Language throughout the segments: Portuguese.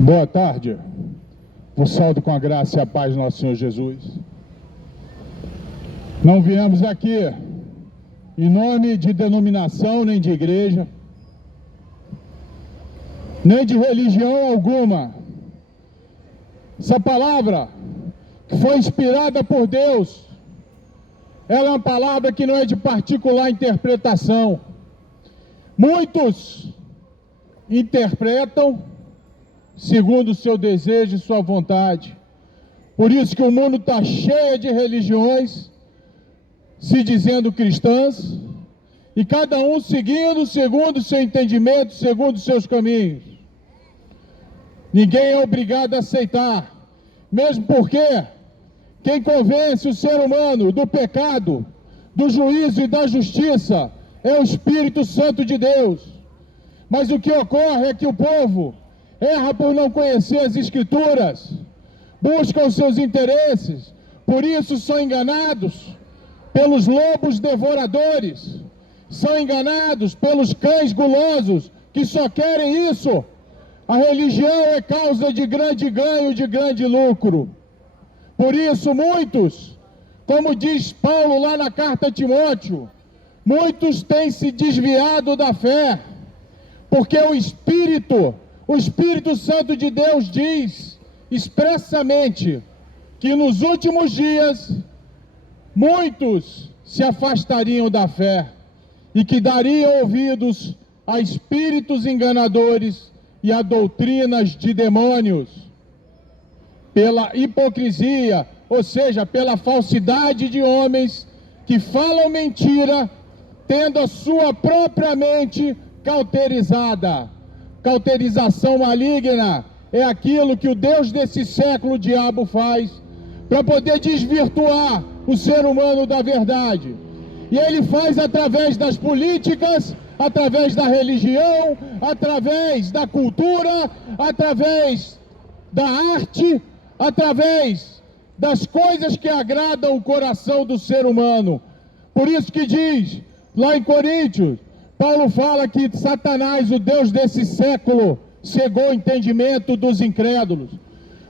Boa tarde. Vos saúdo com a graça e a paz do nosso Senhor Jesus. Não viemos aqui em nome de denominação, nem de igreja, nem de religião alguma. Essa palavra, que foi inspirada por Deus, ela é uma palavra que não é de particular interpretação. Muitos interpretam segundo o seu desejo e sua vontade. Por isso que o mundo está cheio de religiões, se dizendo cristãs, e cada um seguindo segundo o seu entendimento, segundo os seus caminhos. Ninguém é obrigado a aceitar, mesmo porque quem convence o ser humano do pecado, do juízo e da justiça é o Espírito Santo de Deus. Mas o que ocorre é que o povo erra por não conhecer as Escrituras, buscam os seus interesses, por isso são enganados pelos lobos devoradores, são enganados pelos cães gulosos que só querem isso. A religião é causa de grande ganho, de grande lucro. Por isso muitos, como diz Paulo lá na carta a Timóteo, muitos têm se desviado da fé, porque o Espírito Santo de Deus diz expressamente que nos últimos dias muitos se afastariam da fé e que dariam ouvidos a espíritos enganadores e a doutrinas de demônios, pela hipocrisia, ou seja, pela falsidade de homens que falam mentira, tendo a sua própria mente cauterizada. Cauterização maligna é aquilo que o Deus desse século, o diabo, faz para poder desvirtuar o ser humano da verdade. E ele faz através das políticas, através da religião, através da cultura, através da arte, através das coisas que agradam o coração do ser humano. Por isso que diz, lá em Coríntios, Paulo fala que Satanás, o Deus desse século, cegou o entendimento dos incrédulos.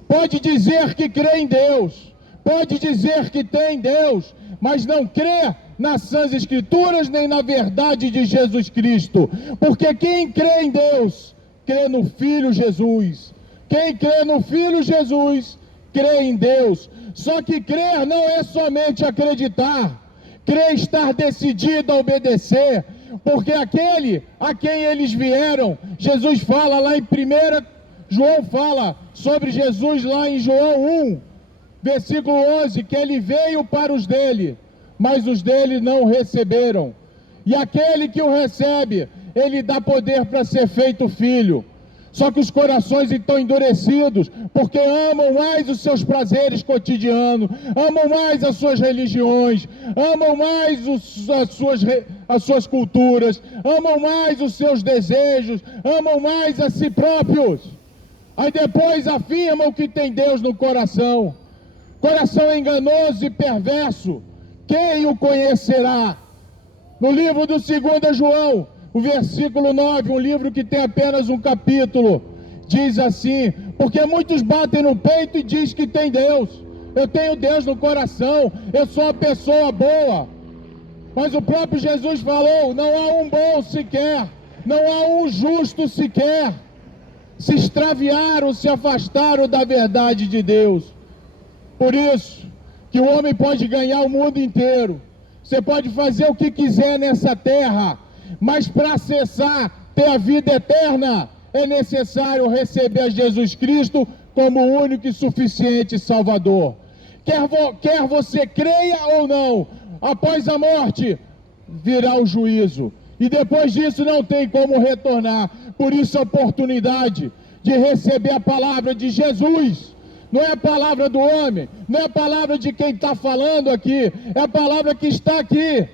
Pode dizer que crê em Deus, pode dizer que tem Deus, mas não crê nas sãs Escrituras nem na verdade de Jesus Cristo. Porque quem crê em Deus, crê no Filho Jesus. Quem crê no Filho Jesus, crê em Deus. Só que crer não é somente acreditar. Crer é estar decidido a obedecer. Porque aquele a quem eles vieram, Jesus fala lá em 1 João fala sobre Jesus lá em João 1, versículo 11, que ele veio para os dele, mas os dele não receberam. E aquele que o recebe, ele dá poder para ser feito filho. Só que os corações estão endurecidos, porque amam mais os seus prazeres cotidianos, amam mais as suas religiões, amam mais as suas culturas, amam mais os seus desejos, amam mais a si próprios. Aí depois afirmam que tem Deus no coração. Coração enganoso e perverso, quem o conhecerá? No livro do 2 João, o versículo 9, um livro que tem apenas um capítulo, diz assim: porque muitos batem no peito e dizem que tem Deus. Eu tenho Deus no coração, eu sou uma pessoa boa. Mas o próprio Jesus falou, não há um bom sequer, não há um justo sequer. Se extraviaram, se afastaram da verdade de Deus. Por isso que o homem pode ganhar o mundo inteiro. Você pode fazer o que quiser nessa terra, mas para acessar, ter a vida eterna, é necessário receber a Jesus Cristo como o único e suficiente Salvador. Quer você creia ou não, após a morte virá o juízo. E depois disso não tem como retornar. Por isso a oportunidade de receber a palavra de Jesus. Não é a palavra do homem, não é a palavra de quem está falando aqui, é a palavra que está aqui.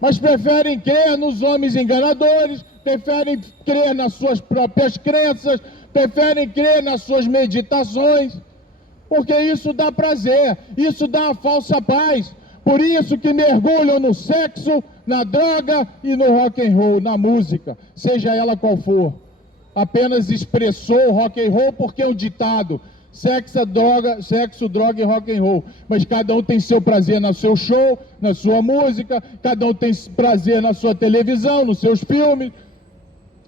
Mas preferem crer nos homens enganadores, preferem crer nas suas próprias crenças, preferem crer nas suas meditações, porque isso dá prazer, isso dá uma falsa paz. Por isso que mergulham no sexo, na droga e no rock and roll, na música, seja ela qual for. Apenas expressou o rock and roll porque é um ditado: sexo, droga e rock and roll. Mas cada um tem seu prazer no seu show, na sua música, cada um tem prazer na sua televisão, nos seus filmes,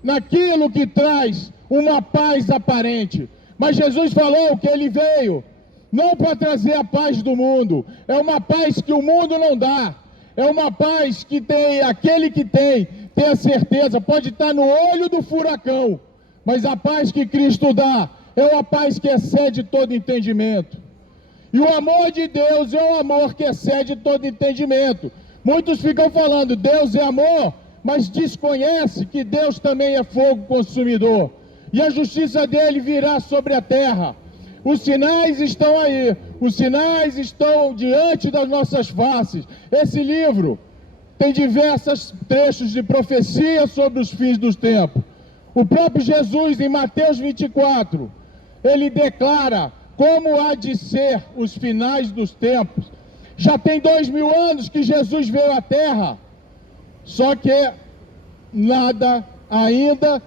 naquilo que traz uma paz aparente. Mas Jesus falou que ele veio não para trazer a paz do mundo, é uma paz que o mundo não dá, é uma paz que tem, aquele que tem a certeza, pode estar no olho do furacão, mas a paz que Cristo dá é uma paz que excede todo entendimento. E o amor de Deus é um amor que excede todo entendimento. Muitos ficam falando, Deus é amor, mas desconhece que Deus também é fogo consumidor. E a justiça dele virá sobre a terra. Os sinais estão aí, os sinais estão diante das nossas faces. Esse livro tem diversos trechos de profecia sobre os fins dos tempos. O próprio Jesus, em Mateus 24, ele declara como há de ser os finais dos tempos. Já tem 2000 anos que Jesus veio à Terra, só que nada ainda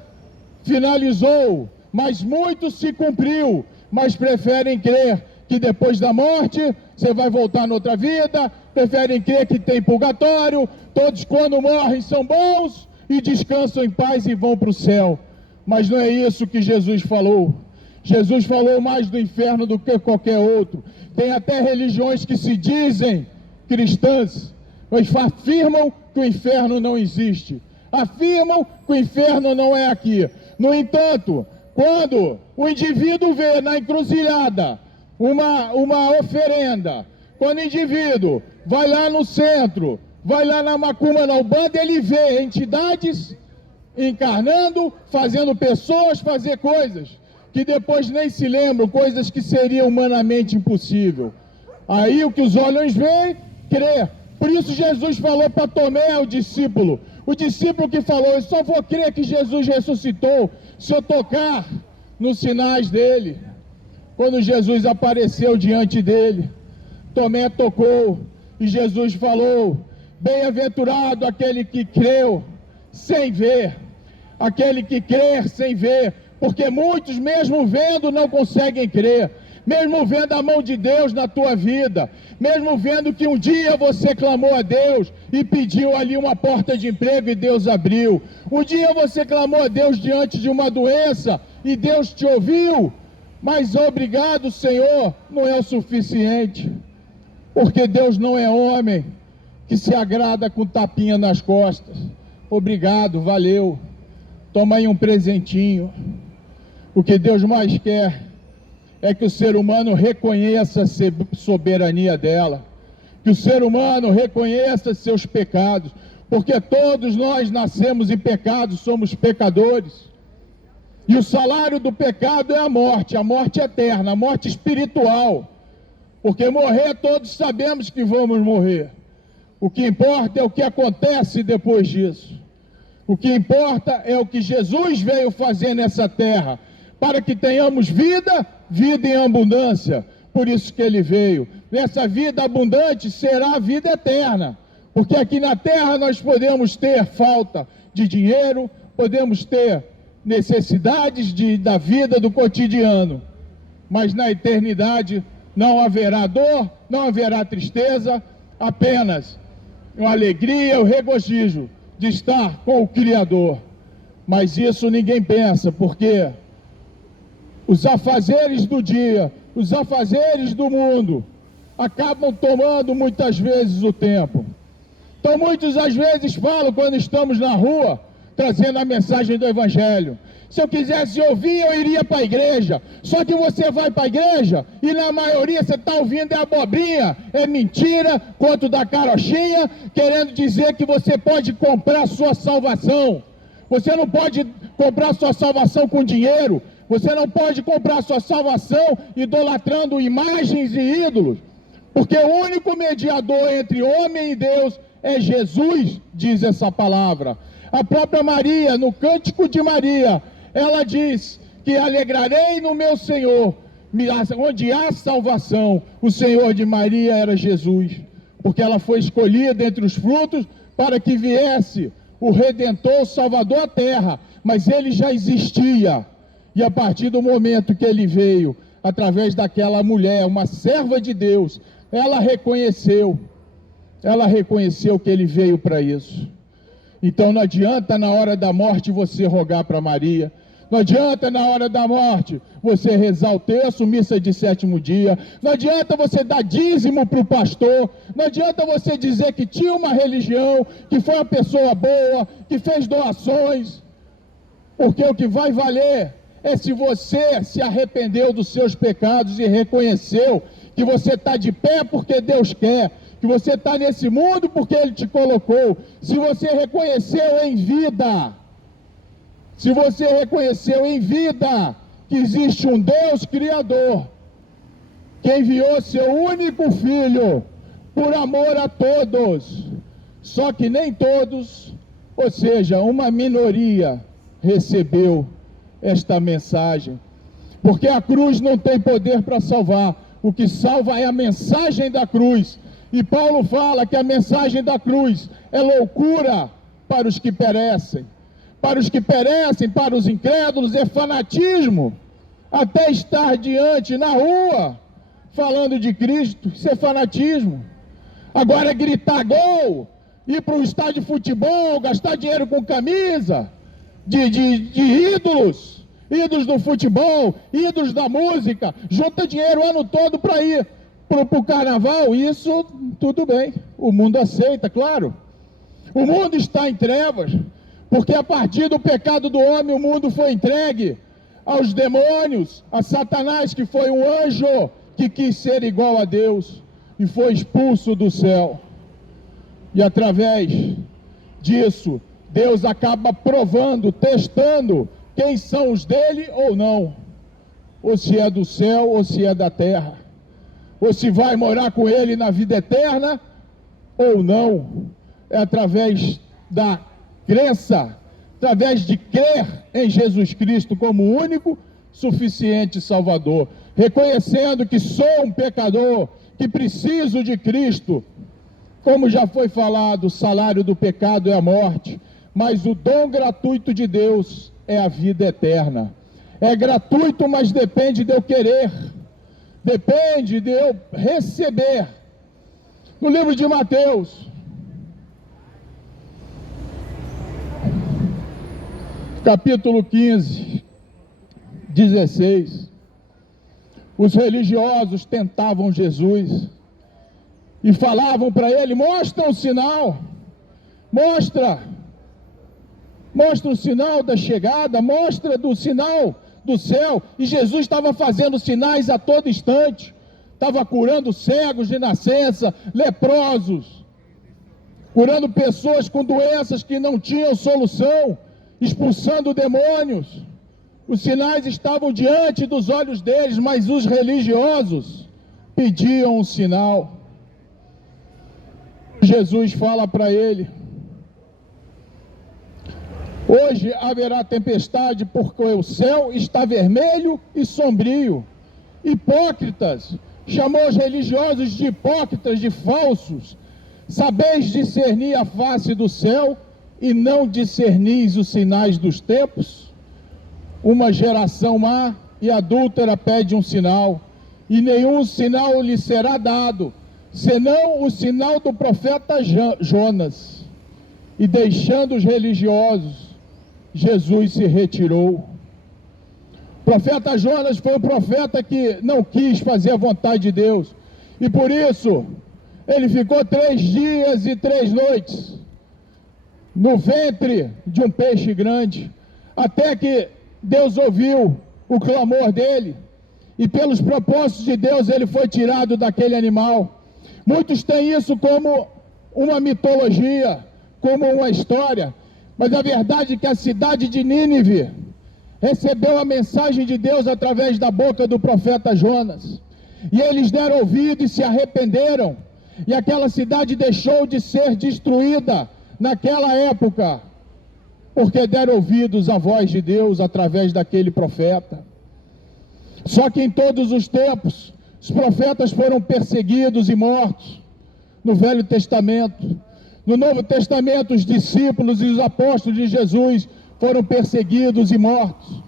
finalizou, mas muito se cumpriu. Mas preferem crer que depois da morte você vai voltar noutra vida, preferem crer que tem purgatório, todos quando morrem são bons e descansam em paz e vão para o céu. Mas não é isso que Jesus falou. Jesus falou mais do inferno do que qualquer outro. Tem até religiões que se dizem cristãs, mas afirmam que o inferno não existe. Afirmam que o inferno não é aqui. No entanto, quando o indivíduo vê na encruzilhada uma oferenda, quando o indivíduo vai lá no centro, vai lá na macumba, na Umbanda, ele vê entidades encarnando, fazendo pessoas fazer coisas que depois nem se lembram, coisas que seriam humanamente impossível. Aí o que os olhos veem, crê. Por isso Jesus falou para Tomé, o discípulo que falou, eu só vou crer que Jesus ressuscitou se eu tocar nos sinais dele. Quando Jesus apareceu diante dele, Tomé tocou e Jesus falou, bem-aventurado aquele que creu sem ver, aquele que crer sem ver, porque muitos mesmo vendo não conseguem crer, mesmo vendo a mão de Deus na tua vida, mesmo vendo que um dia você clamou a Deus e pediu ali uma porta de emprego e Deus abriu, um dia você clamou a Deus diante de uma doença e Deus te ouviu, mas obrigado Senhor não é o suficiente, porque Deus não é homem que se agrada com tapinha nas costas. Obrigado, valeu, toma aí um presentinho. O que Deus mais quer é que o ser humano reconheça a soberania dela, que o ser humano reconheça seus pecados, porque todos nós nascemos em pecado, somos pecadores, e o salário do pecado é a morte eterna, a morte espiritual, porque morrer todos sabemos que vamos morrer, o que importa é o que acontece depois disso, o que importa é o que Jesus veio fazer nessa terra, para que tenhamos vida em abundância, por isso que ele veio. Nessa vida abundante será a vida eterna, porque aqui na terra nós podemos ter falta de dinheiro, podemos ter necessidades da vida do cotidiano, mas na eternidade não haverá dor, não haverá tristeza, apenas uma alegria, o regozijo de estar com o Criador. Mas isso ninguém pensa, porque os afazeres do dia, os afazeres do mundo, acabam tomando muitas vezes o tempo. Então muitos às vezes falam quando estamos na rua, trazendo a mensagem do Evangelho. Se eu quisesse ouvir, eu iria para a igreja. Só que você vai para a igreja e na maioria você está ouvindo é abobrinha, é mentira, conto da carochinha, querendo dizer que você pode comprar sua salvação. Você não pode comprar sua salvação com dinheiro. Você não pode comprar sua salvação idolatrando imagens e ídolos, porque o único mediador entre homem e Deus é Jesus, diz essa palavra. A própria Maria, no Cântico de Maria, ela diz que alegrarei no meu Senhor, onde há salvação. O Senhor de Maria era Jesus, porque ela foi escolhida entre os frutos para que viesse o Redentor, o Salvador à terra, mas ele já existia, e a partir do momento que ele veio, através daquela mulher, uma serva de Deus, ela reconheceu que ele veio para isso. Então não adianta na hora da morte você rogar para Maria, não adianta na hora da morte você rezar o terço, missa de 7º dia, não adianta você dar dízimo para o pastor, não adianta você dizer que tinha uma religião, que foi uma pessoa boa, que fez doações, porque o que vai valer é se você se arrependeu dos seus pecados e reconheceu que você está de pé porque Deus quer, que você está nesse mundo porque Ele te colocou, se você reconheceu em vida, que existe um Deus Criador, que enviou seu único Filho por amor a todos, só que nem todos, ou seja, uma minoria recebeu esta mensagem, porque a cruz não tem poder para salvar, o que salva é a mensagem da cruz, e Paulo fala que a mensagem da cruz é loucura para os que perecem, para os incrédulos é fanatismo, até estar diante na rua, falando de Cristo, isso é fanatismo. Agora gritar gol, ir para um estádio de futebol, gastar dinheiro com camisa, de ídolos do futebol, ídolos da música, junta dinheiro o ano todo para ir para o carnaval, isso tudo bem, o mundo aceita, claro. O mundo está em trevas, porque a partir do pecado do homem o mundo foi entregue aos demônios, a Satanás, que foi um anjo que quis ser igual a Deus e foi expulso do céu. E através disso, Deus acaba provando, testando quem são os dele ou não, ou se é do céu ou se é da terra, ou se vai morar com ele na vida eterna ou não. É através da crença, através de crer em Jesus Cristo como o único, suficiente Salvador, reconhecendo que sou um pecador, que preciso de Cristo. Como já foi falado, o salário do pecado é a morte, mas o dom gratuito de Deus é a vida eterna. É gratuito, mas depende de eu querer, depende de eu receber. No livro de Mateus, capítulo 15, 16, os religiosos tentavam Jesus e falavam para ele: mostra um sinal, mostra o sinal da chegada, mostra do sinal do céu. E Jesus estava fazendo sinais a todo instante, estava curando cegos de nascença, leprosos, curando pessoas com doenças que não tinham solução, expulsando demônios. Os sinais estavam diante dos olhos deles, mas os religiosos pediam um sinal. Jesus fala para ele: hoje haverá tempestade, porque o céu está vermelho e sombrio. Hipócritas, chamou os religiosos de hipócritas, de falsos. Sabeis discernir a face do céu e não discernis os sinais dos tempos? Uma geração má e adúltera pede um sinal, e nenhum sinal lhe será dado, senão o sinal do profeta Jonas. E deixando os religiosos, Jesus se retirou. O profeta Jonas foi um profeta que não quis fazer a vontade de Deus, e por isso ele ficou 3 dias e 3 noites no ventre de um peixe grande, até que Deus ouviu o clamor dele, e pelos propósitos de Deus ele foi tirado daquele animal. Muitos têm isso como uma mitologia, como uma história, mas a verdade é que a cidade de Nínive recebeu a mensagem de Deus através da boca do profeta Jonas, e eles deram ouvido e se arrependeram, e aquela cidade deixou de ser destruída naquela época. porque deram ouvidos à voz de Deus através daquele profeta. Só que em todos os tempos, os profetas foram perseguidos e mortos. No Velho Testamento, no Novo Testamento, os discípulos e os apóstolos de Jesus foram perseguidos e mortos.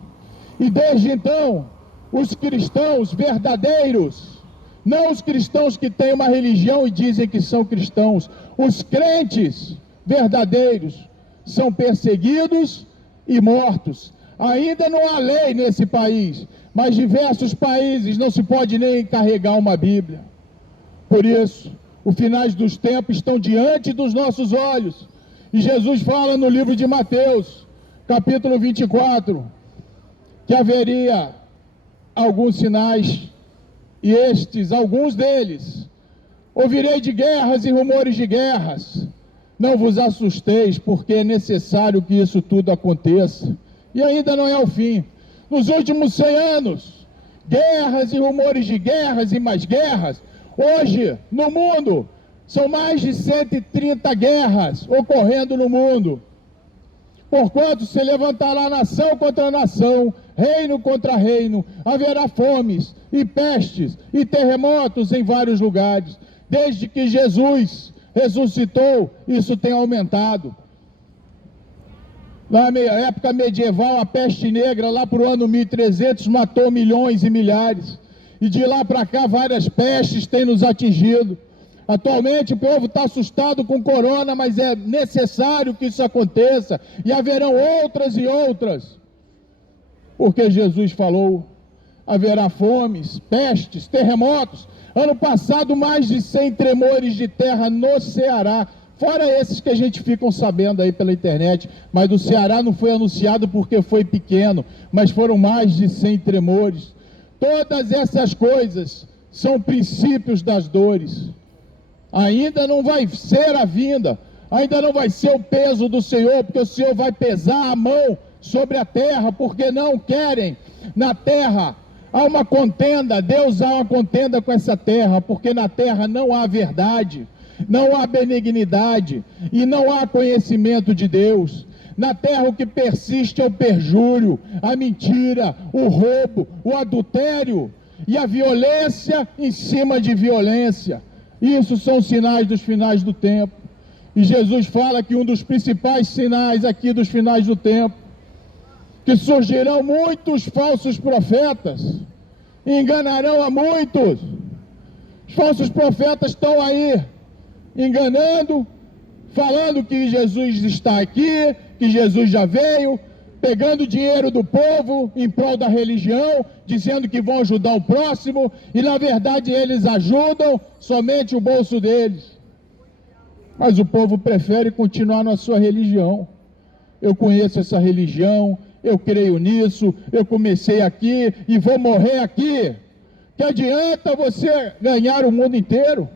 E desde então, os cristãos verdadeiros, não os cristãos que têm uma religião e dizem que são cristãos, os crentes verdadeiros são perseguidos e mortos. Ainda não há lei nesse país, mas diversos países não se pode nem carregar uma Bíblia. Por isso, os finais dos tempos estão diante dos nossos olhos. E Jesus fala no livro de Mateus, capítulo 24, que haveria alguns sinais, e alguns deles, ouvirei de guerras e rumores de guerras. Não vos assusteis, porque é necessário que isso tudo aconteça. E ainda não é o fim. Nos últimos 100 anos, guerras e rumores de guerras e mais guerras. Hoje, no mundo, são mais de 130 guerras ocorrendo no mundo. Porquanto se levantará nação contra nação, reino contra reino, haverá fomes e pestes e terremotos em vários lugares. Desde que Jesus ressuscitou, isso tem aumentado. Na época medieval, a peste negra, lá para o ano 1300, matou milhões e milhares. E de lá para cá, várias pestes têm nos atingido. Atualmente o povo está assustado com corona, mas é necessário que isso aconteça. E haverão outras e outras. Porque Jesus falou, haverá fomes, pestes, terremotos. Ano passado, mais de 100 tremores de terra no Ceará. Fora esses que a gente fica sabendo aí pela internet, mas do Ceará não foi anunciado porque foi pequeno, mas foram mais de 100 tremores. Todas essas coisas são princípios das dores. Ainda não vai ser a vinda, ainda não vai ser o peso do Senhor, porque o Senhor vai pesar a mão sobre a terra, porque não querem na terra. Há uma contenda, Deus há uma contenda com essa terra, porque na terra não há verdade, não há benignidade e não há conhecimento de Deus. Na terra o que persiste é o perjúrio, a mentira, o roubo, o adultério e a violência em cima de violência. Isso são sinais dos finais do tempo. E Jesus fala que um dos principais sinais aqui dos finais do tempo, que surgirão muitos falsos profetas, enganarão a muitos. Os falsos profetas estão aí, enganando, falando que Jesus está aqui, que Jesus já veio, pegando dinheiro do povo em prol da religião, dizendo que vão ajudar o próximo, e na verdade eles ajudam somente o bolso deles. Mas o povo prefere continuar na sua religião. Eu conheço essa religião, eu creio nisso, eu comecei aqui e vou morrer aqui. Que adianta você ganhar o mundo inteiro?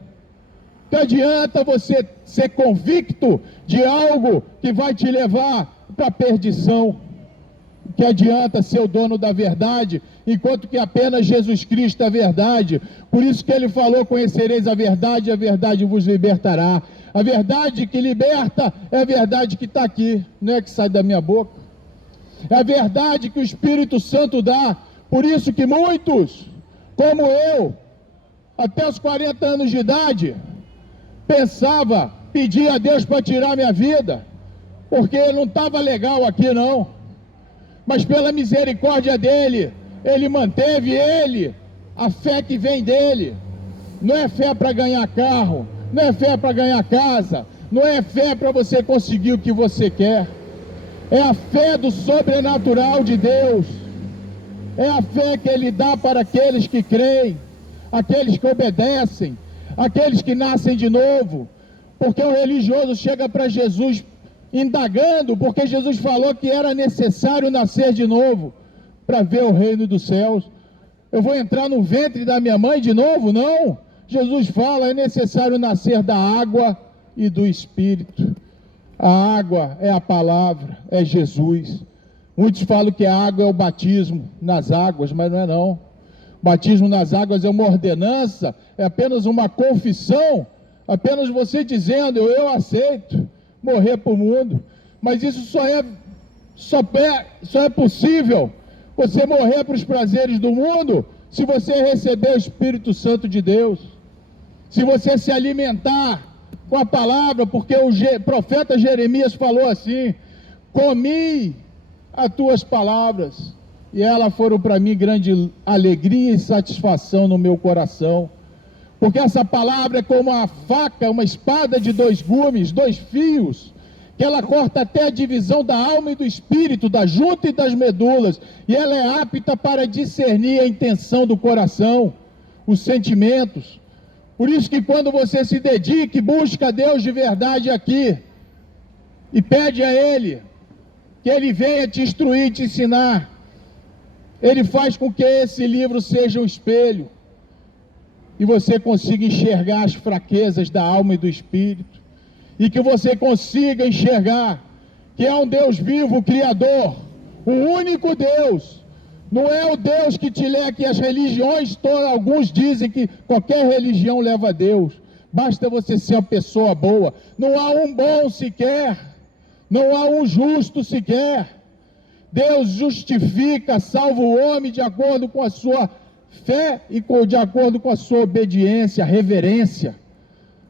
Que adianta você ser convicto de algo que vai te levar para a perdição? Que adianta ser o dono da verdade, enquanto que apenas Jesus Cristo é a verdade? Por isso que ele falou, conhecereis a verdade vos libertará. A verdade que liberta é a verdade que está aqui, não é que sai da minha boca. É a verdade que o Espírito Santo dá. Por isso que muitos, como eu, até os 40 anos de idade, pensava, pedia a Deus para tirar minha vida, porque não estava legal aqui não. Mas pela misericórdia dele, ele manteve a fé que vem dele. Não é fé para ganhar carro, não é fé para ganhar casa, não é fé para você conseguir o que você quer. É a fé do sobrenatural de Deus. É a fé que ele dá para aqueles que creem, aqueles que obedecem, aqueles que nascem de novo. Porque o religioso chega para Jesus indagando, porque Jesus falou que era necessário nascer de novo para ver o reino dos céus. Eu vou entrar no ventre da minha mãe de novo? Não. Jesus fala, é necessário nascer da água e do Espírito. A água é a palavra, é Jesus. Muitos falam que a água é o batismo nas águas, mas não é não. O batismo nas águas é uma ordenança, é apenas uma confissão, apenas você dizendo, eu aceito morrer para o mundo. Mas isso só é Só é possível você morrer para os prazeres do mundo se você receber o Espírito Santo de Deus, se você se alimentar com a palavra, porque o profeta Jeremias falou assim: comi as tuas palavras, e elas foram para mim grande alegria e satisfação no meu coração, porque essa palavra é como uma faca, uma espada de 2 gumes, 2 fios, que ela corta até a divisão da alma e do espírito, da junta e das medulas, e ela é apta para discernir a intenção do coração, os sentimentos. Por isso que quando você se dedica e busca a Deus de verdade aqui, e pede a Ele, que Ele venha te instruir, te ensinar, Ele faz com que esse livro seja um espelho, e você consiga enxergar as fraquezas da alma e do espírito, e que você consiga enxergar que é um Deus vivo, Criador, o único Deus. Não é o Deus que te leva, que as religiões, alguns dizem que qualquer religião leva a Deus. Basta você ser uma pessoa boa. Não há um bom sequer, não há um justo sequer. Deus justifica, salva o homem de acordo com a sua fé e de acordo com a sua obediência, reverência.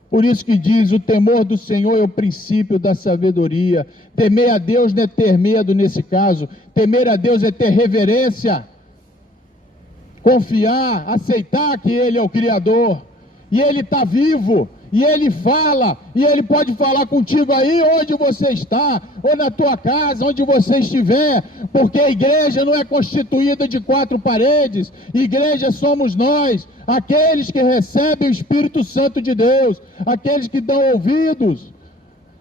Por isso que diz: o temor do Senhor é o princípio da sabedoria. Temer a Deus não é ter medo nesse caso. Temer a Deus é ter reverência, confiar, aceitar que Ele é o Criador. E Ele está vivo, e Ele fala, e Ele pode falar contigo aí onde você está, ou na tua casa, onde você estiver, porque a igreja não é constituída de 4 paredes, igreja somos nós, aqueles que recebem o Espírito Santo de Deus, aqueles que dão ouvidos.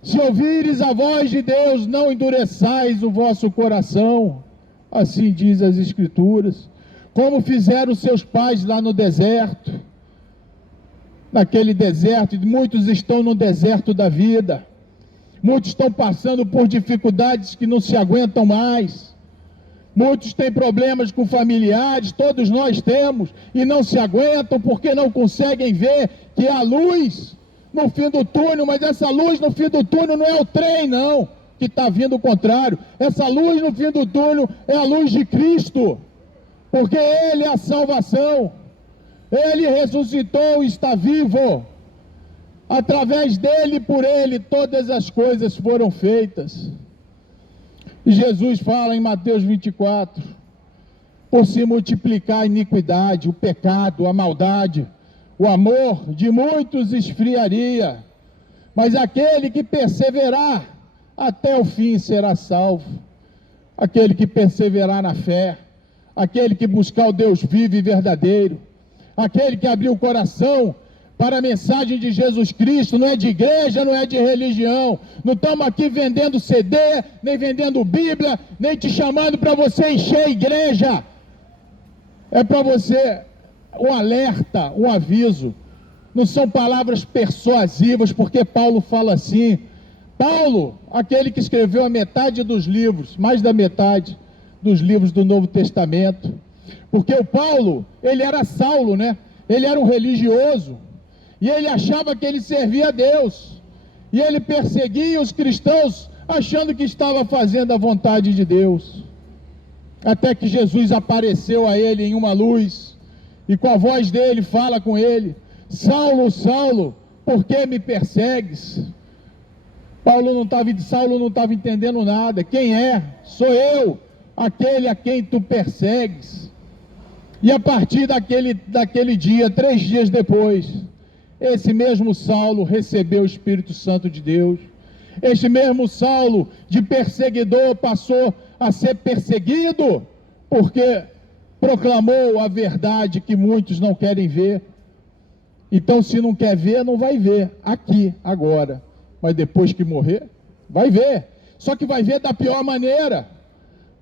Se ouvires a voz de Deus, não endureçais o vosso coração, assim diz as Escrituras, como fizeram seus pais lá no deserto. Naquele deserto, muitos estão no deserto da vida, muitos estão passando por dificuldades que não se aguentam mais, muitos têm problemas com familiares, todos nós temos, e não se aguentam porque não conseguem ver que há luz no fim do túnel. Mas essa luz no fim do túnel não é o trem não, que está vindo o contrário, essa luz no fim do túnel é a luz de Cristo, porque Ele é a salvação. Ele ressuscitou e está vivo. Através dele e por ele todas as coisas foram feitas. E Jesus fala em Mateus 24: por se multiplicar a iniquidade, o pecado, a maldade, o amor de muitos esfriaria, mas aquele que perseverar até o fim será salvo. Aquele que perseverar na fé, aquele que buscar o Deus vivo e verdadeiro, aquele que abriu o coração para a mensagem de Jesus Cristo. Não é de igreja, não é de religião. Não estamos aqui vendendo CD, nem vendendo Bíblia, nem te chamando para você encher a igreja. É para você um alerta, um aviso. Não são palavras persuasivas, porque Paulo fala assim. Paulo, aquele que escreveu a metade dos livros, mais da metade dos livros do Novo Testamento. Porque o Paulo, ele era Saulo, né? Ele era um religioso, e ele achava que ele servia a Deus, e ele perseguia os cristãos, achando que estava fazendo a vontade de Deus, até que Jesus apareceu a ele em uma luz, e com a voz dele fala com ele: Saulo, Saulo, por que me persegues? Saulo não estava entendendo nada. Quem é? Sou eu, aquele a quem tu persegues. E a partir daquele dia, 3 dias depois, esse mesmo Saulo recebeu o Espírito Santo de Deus. Este mesmo Saulo, de perseguidor, passou a ser perseguido, porque proclamou a verdade que muitos não querem ver. Então, se não quer ver, não vai ver aqui, agora. Mas depois que morrer, vai ver. Só que vai ver da pior maneira.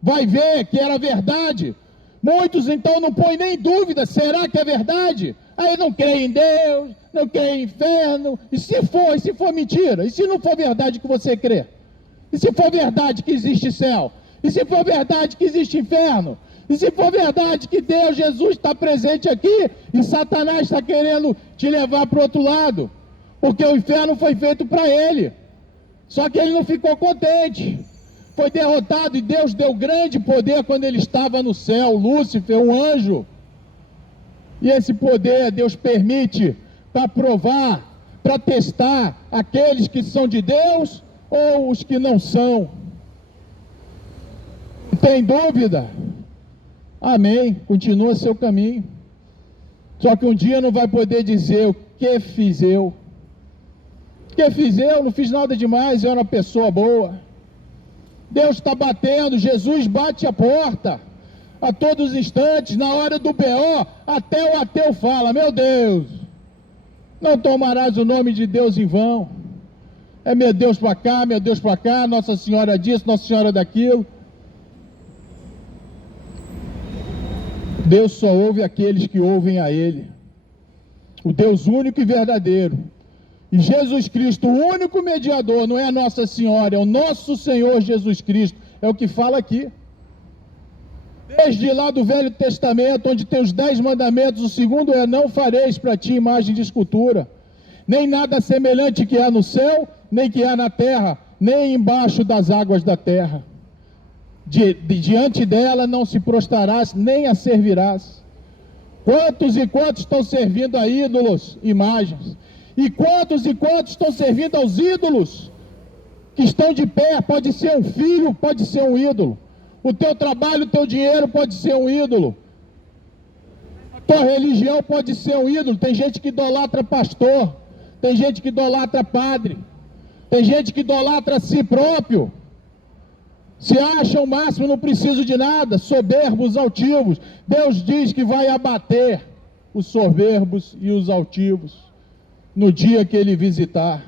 Vai ver que era verdade. Muitos então não põem nem dúvida: será que é verdade? Aí não creem em Deus, não creem em inferno. E se for mentira? E se não for verdade que você crê? E se for verdade que existe céu? E se for verdade que existe inferno? E se for verdade que Deus, Jesus, está presente aqui e Satanás está querendo te levar para o outro lado? Porque o inferno foi feito para ele. Só que ele não ficou contente. foi derrotado e Deus deu grande poder quando ele estava no céu, Lúcifer, um anjo. E esse poder Deus permite para provar, para testar aqueles que são de Deus ou os que não são. Tem dúvida? Amém, continua seu caminho. Só que um dia não vai poder dizer o que fiz eu. O que fiz eu? Não fiz nada demais, eu era uma pessoa boa. Deus está batendo, Jesus bate a porta a todos os instantes, na hora do BO, até o ateu fala: meu Deus, não tomarás o nome de Deus em vão. É meu Deus para cá, meu Deus para cá, Nossa Senhora disso, Nossa Senhora daquilo. Deus só ouve aqueles que ouvem a Ele, o Deus único e verdadeiro. E Jesus Cristo, o único mediador, não é a Nossa Senhora, é o nosso Senhor Jesus Cristo, é o que fala aqui. Desde lá do Velho Testamento, onde tem os 10 mandamentos, o segundo é: não fareis para ti imagem de escultura, nem nada semelhante que há no céu, nem que há na terra, nem embaixo das águas da terra. Diante dela não se prostrarás, nem a servirás. Quantos e quantos estão servindo a ídolos, imagens? E quantos estão servindo aos ídolos que estão de pé? Pode ser um filho, pode ser um ídolo. O teu trabalho, o teu dinheiro pode ser um ídolo. A tua religião pode ser um ídolo. Tem gente que idolatra pastor, tem gente que idolatra padre, tem gente que idolatra a si próprio. Se acha o máximo, não preciso de nada, soberbos, altivos. Deus diz que vai abater os soberbos e os altivos no dia que Ele visitar.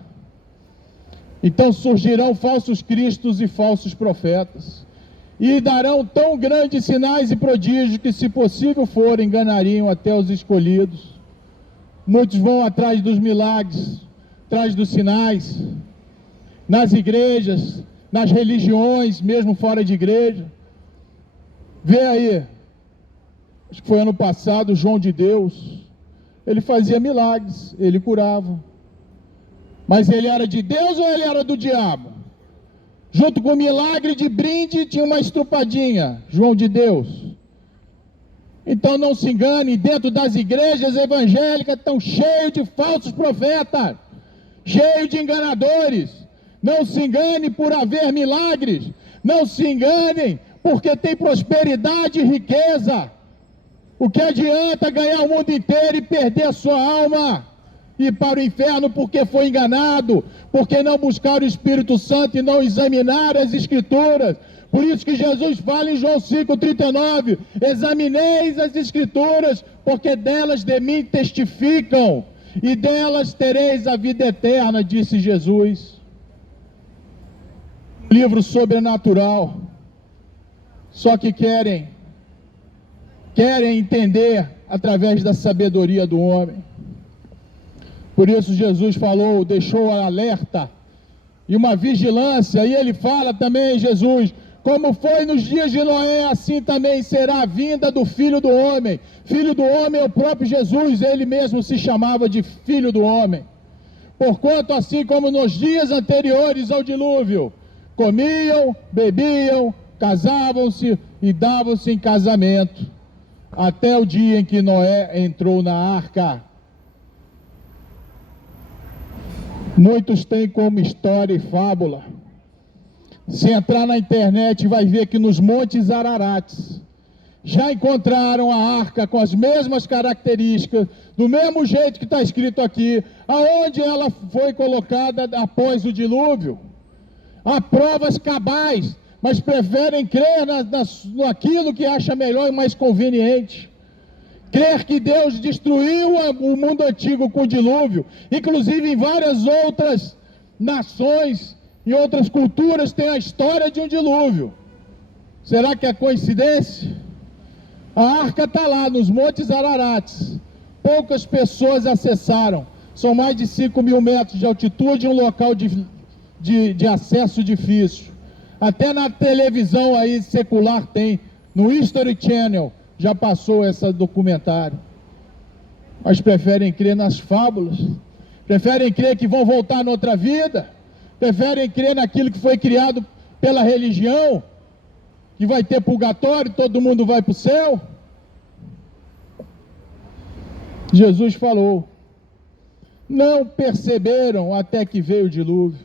Então surgirão falsos cristos e falsos profetas, e darão tão grandes sinais e prodígios que, se possível for, enganariam até os escolhidos. Muitos vão atrás dos milagres, atrás dos sinais, nas igrejas, nas religiões, mesmo fora de igreja. Vê aí, acho que foi ano passado, João de Deus, ele fazia milagres, ele curava. Mas ele era de Deus ou ele era do diabo? Junto com o milagre de brinde tinha uma estrupadinha, João de Deus. Então não se engane, dentro das igrejas evangélicas estão cheios de falsos profetas, cheios de enganadores. Não se engane por haver milagres, não se enganem porque tem prosperidade e riqueza. O que adianta ganhar o mundo inteiro e perder a sua alma? Ir para o inferno porque foi enganado, porque não buscar o Espírito Santo e não examinar as Escrituras. Por isso que Jesus fala em João 5,39, examineis as Escrituras, porque delas de mim testificam, e delas tereis a vida eterna, disse Jesus. Livro sobrenatural, só que querem entender através da sabedoria do homem. Por isso Jesus falou, deixou alerta e uma vigilância, e ele fala também, Jesus, como foi nos dias de Noé, assim também será a vinda do Filho do Homem. Filho do Homem é o próprio Jesus, ele mesmo se chamava de Filho do Homem. Porquanto, assim como nos dias anteriores ao dilúvio, comiam, bebiam, casavam-se e davam-se em casamento, até o dia em que Noé entrou na arca. Muitos têm como história e fábula. Se entrar na internet vai ver que nos Montes Ararates já encontraram a arca com as mesmas características, do mesmo jeito que está escrito aqui, aonde ela foi colocada após o dilúvio. Há provas cabais, mas preferem crer naquilo que acha melhor e mais conveniente. Crer que Deus destruiu o mundo antigo com o dilúvio, inclusive em várias outras nações, em outras culturas tem a história de um dilúvio. Será que é coincidência? A arca está lá nos Montes Ararates, poucas pessoas acessaram, são mais de 5.000 metros de altitude, um local de acesso difícil. Até na televisão aí secular tem, no History Channel, já passou esse documentário. Mas preferem crer nas fábulas, preferem crer que vão voltar noutra vida, preferem crer naquilo que foi criado pela religião, que vai ter purgatório, todo mundo vai para o céu. Jesus falou: não perceberam até que veio o dilúvio,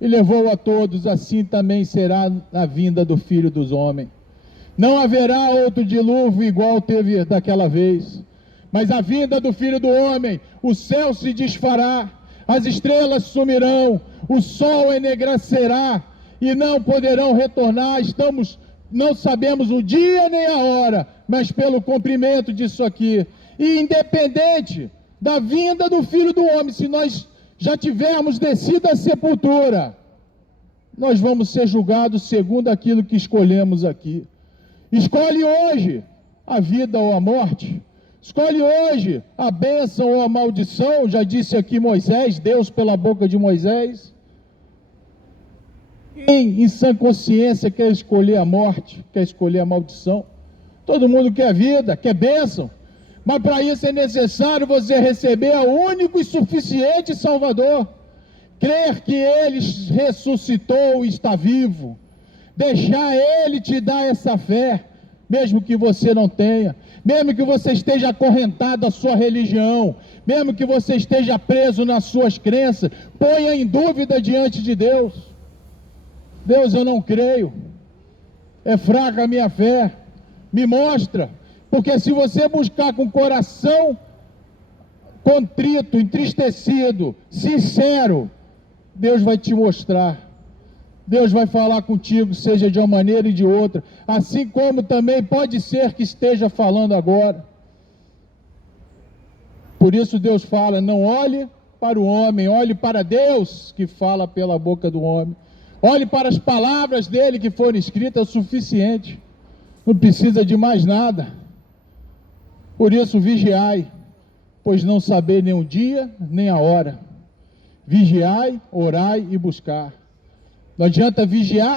e levou a todos, assim também será a vinda do Filho dos Homens. Não haverá outro dilúvio igual teve daquela vez, mas a vinda do Filho do Homem, o céu se desfará, as estrelas sumirão, o sol enegrecerá, e não poderão retornar. Não sabemos o dia nem a hora, mas pelo cumprimento disso aqui, e independente da vinda do Filho do Homem, se nós já tivermos descido à sepultura, nós vamos ser julgados segundo aquilo que escolhemos aqui. Escolhe hoje a vida ou a morte, escolhe hoje a bênção ou a maldição, já disse aqui Moisés, Deus pela boca de Moisés. Quem em sã consciência quer escolher a morte, quer escolher a maldição? Todo mundo quer vida, quer bênção, mas para isso é necessário você receber o único e suficiente Salvador, crer que Ele ressuscitou e está vivo, deixar Ele te dar essa fé, mesmo que você não tenha, mesmo que você esteja acorrentado à sua religião, mesmo que você esteja preso nas suas crenças, ponha em dúvida diante de Deus. Deus, eu não creio, é fraca a minha fé, me mostra, porque se você buscar com o coração contrito, entristecido, sincero, Deus vai te mostrar, Deus vai falar contigo, seja de uma maneira e de outra, assim como também pode ser que esteja falando agora. Por isso Deus fala: não olhe para o homem, olhe para Deus que fala pela boca do homem, olhe para as palavras dele que foram escritas, é o suficiente, não precisa de mais nada. Por isso vigiai, pois não saber nem o dia nem a hora. Vigiai, orai e buscar. Não adianta vigiar